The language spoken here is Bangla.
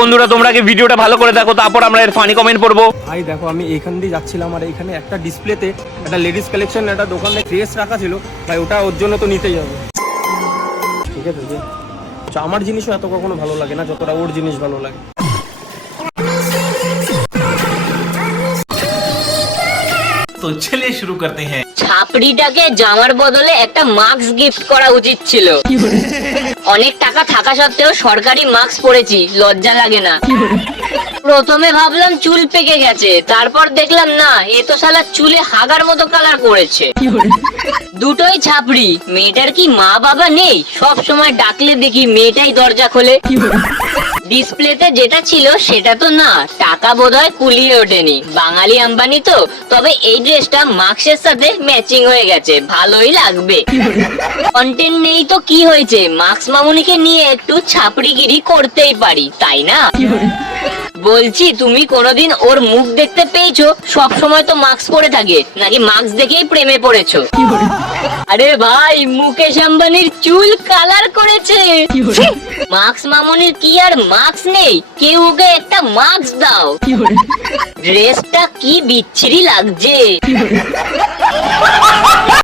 বন্ধুরা তোমরা কি ভিডিওটা ভালো করে দেখো, তারপর আমরা এর ফানি কমেন্ট পড়বো। ভাই দেখো, আমি এইখান দিয়ে যাচ্ছিলাম আর এইখানে একটা ডিসপ্লেতে একটা লেডিস কালেকশন একটা দোকানে ড্রেস রাখা ছিল। ভাই ওটা ওর জন্য তো নিতেই হবে। ঠিক আছে যে আমার জিনিসও এত কখনো ভালো লাগে না যতটা ওর জিনিস ভালো লাগে। तो चलिए शुरू करते हैं। ছাপড়িটাকে জামার বদলে একটা মাস্ক গিফট করা উচিত ছিল। অনেক টাকা থাকা সত্ত্বেও সরকারি মাস্ক পরেছি, লজ্জা লাগে না? প্রথমে ভাবলাম চুল পেকে গেছে, তারপর দেখলাম না, এ তো শালা চুলে হাগার মতো কালার করেছে। দুটোই ছাপড়ি। মেয়েটার কি মা বাবা নেই? সব সময় ডাকলে দেখি মেয়েটাই দরজা খোলে। ডিসপ্লেতে যেটা ছিল সেটা তো না, টাকা বোধহয় কুলিয়ে ওঠেনি। বাঙালি আম্বানি তো, তবে এই ড্রেসটা মাস্কের সাথে ম্যাচিং হয়ে গেছে, ভালোই লাগবে। কন্টেন্ট নেই তো কি হয়েছে, মাস্ক মামুনিকে নিয়ে একটু ছাপড়িগিরি করতেই পারি, তাই না? বলছি, তুমি কোনোদিন ওর মুখ দেখতে পেয়েছো? সব সময় তো মাস্ক পরে থাকে, নাকি মাস্ক দেখেই প্রেমে পড়েছো? আরে ভাই, মুকেশ আম্বানির চুল কালার করেছে। মাস্ক মামুনির কি আর মাস্ক নেই? কেউ ওকে একটা মাস্ক দাও। ড্রেসটা কি বিচ্ছিরি লাগছে।